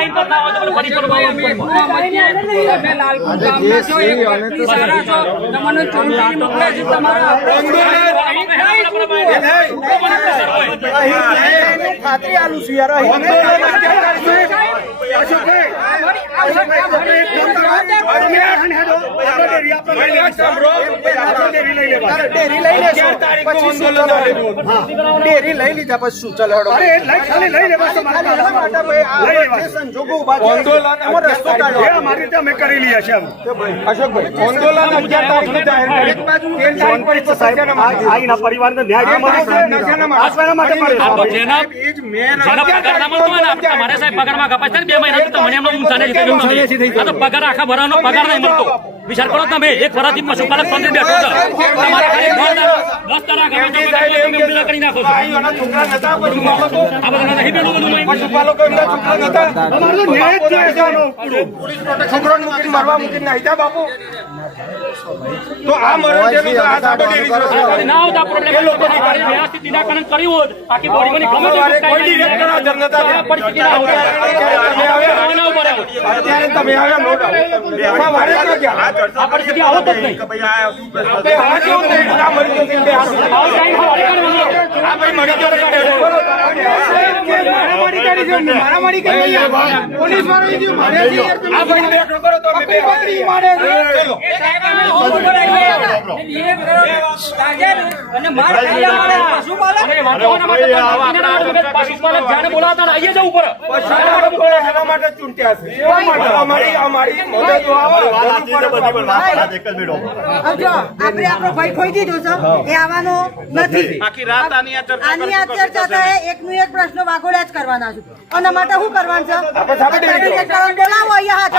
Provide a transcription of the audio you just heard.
આઈન પર ના હોય તો ફરી પર તમે લાલપુર ગામના છો એક વ્યક્તિ સારા છો તમને ચૂંટણી મોકલે છે તમારા ખાતરી આલું છું યાર ડેરી લઈ લીધા પછી શું ચાલે પરિવારને ન્યાય પગાર આખા ભરવાનો પગાર નહીં મળતો વિચાર કરો તમે એક ફરાથી પશુપાલક મંત્રી બેઠો છો તમારા ખાલી 10 કરી નાખો છો આ બધા નહીં બેઠું બધું પશુપાલકો એમના છોકરા નતા છોકરાને મૂકીને મારવા મૂકીને નાખ્યા બાપુ તો આ મરણ ના આવતા પ્રોબ્લેમ વ્યવસ્થિત નિરાકરણ કર્યું હોત આખી બોડીમાં ગમે કોઈ ડિરેક્ટર હાજર નતા પરિસ્થિતિ ના અત્યારે તમે આવ્યા નોટ આ પરિસ્થિતિ આવત જ નહીં મારામારી કરી પોલીસ વાળા આ ભાઈ બેઠો કરો તો અમે બે મારે પશુપાલક જાણે બોલાવતા આઈએ જવું એના માટે ચૂંટ્યા છે અમારી મદદ આપણે આપણો ભાઈ ખોઈ દીધો છે એ આવવાનો નથી આખી રાત આની આ ચર્ચા થાય એકનું એક પ્રશ્ન વાઘોડ્યા જ કરવાના છે અને માટે શું કરવાનું છે બોલાવો અહીંયા